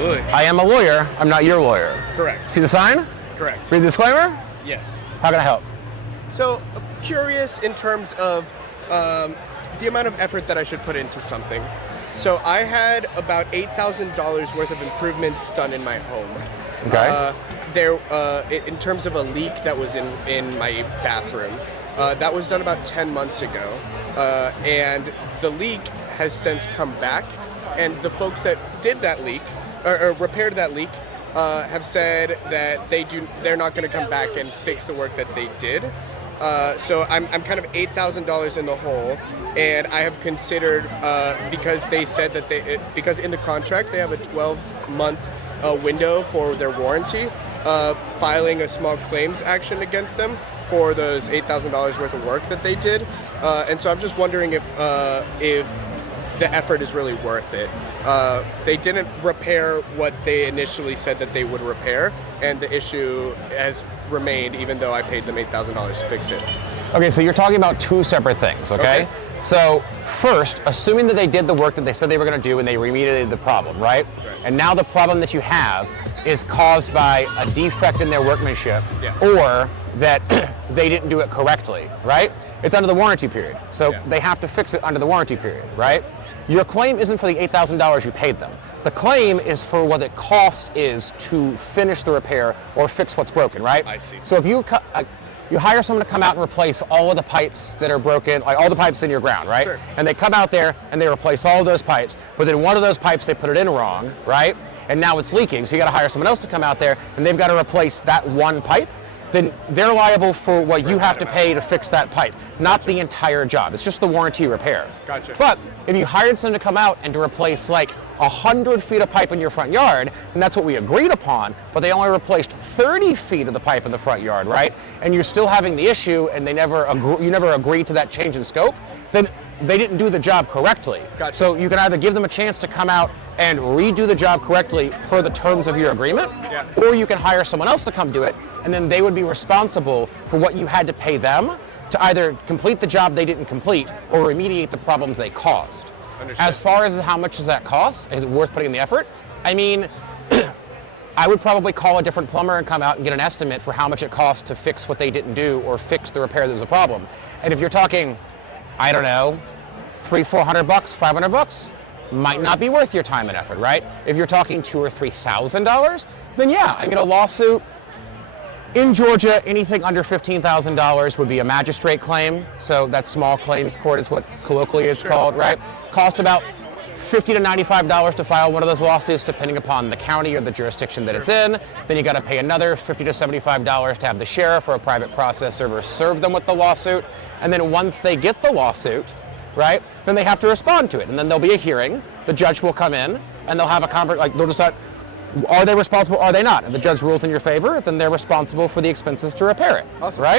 I am a lawyer. I'm not your lawyer. Correct. See the sign? Correct. Read the disclaimer? Yes. How can I help? So, curious in terms of the amount of effort that I should put into something. So I had about $8,000 worth of improvements done in my home. Okay. In terms of a leak that was in my bathroom, that was done about 10 months ago, and the leak has since come back. And the folks that did that leak or repaired that leak have said that they're not going to come back and fix the work that they did. So I'm kind of $8,000 in the hole, and I have considered because they said that because in the contract they have a 12-month window for their warranty, filing a small claims action against them for those $8,000 worth of work that they did, and so I'm just wondering if the effort is really worth it. They didn't repair what they initially said that they would repair, and the issue has remained even though I paid them $8,000 to fix it. Okay, so you're talking about two separate things, okay? So first, assuming that they did the work that they said they were going to do and they remediated the problem, right? And now the problem that you have is caused by a defect in their workmanship, or that they didn't do it correctly, right? It's under the warranty period. So they have to fix it under the warranty period, right? Your claim isn't for the $8,000 you paid them. The claim is for what it cost is to finish the repair or fix what's broken, right? I see. So if you hire someone to come out and replace all of the pipes that are broken, like all the pipes in your ground, right? Sure. And they come out there and they replace all of those pipes, but then one of those pipes they put it in wrong, right? And now it's leaking, so you gotta hire someone else to come out there and they've gotta replace that one pipe. Then they're liable for what you have to pay to fix that pipe, not the entire job. It's just the warranty repair. Gotcha. But if you hired someone to come out and to replace like 100 feet of pipe in your front yard, and that's what we agreed upon, but they only replaced 30 feet of the pipe in the front yard, right? And you're still having the issue, and you never agreed to that change in scope, then they didn't do the job correctly. Gotcha. So you can either give them a chance to come out and redo the job correctly per the terms of your agreement, or you can hire someone else to come do it, and then they would be responsible for what you had to pay them to either complete the job they didn't complete or remediate the problems they caused. Understood. As far as how much does that cost, is it worth putting in the effort? I mean, I would probably call a different plumber and come out and get an estimate for how much it costs to fix what they didn't do or fix the repair that was a problem. And if you're talking, I don't know, $300-400, $500, might not be worth your time and effort, right? If you're talking $2,000 or $3,000, then yeah, I mean a lawsuit. In Georgia, anything under $15,000 would be a magistrate claim. So that small claims court is what colloquially it's called, right? Cost about $50 to $95 to file one of those lawsuits, depending upon the county or the jurisdiction that it's in. Then you got to pay another $50 to $75 to have the sheriff or a private process server serve them with the lawsuit. And then once they get the lawsuit, right, then they have to respond to it. And then there'll be a hearing. The judge will come in and they'll have a conversation, like they'll decide, are they responsible, are they not? If the judge rules in your favor, then they're responsible for the expenses to repair it, right?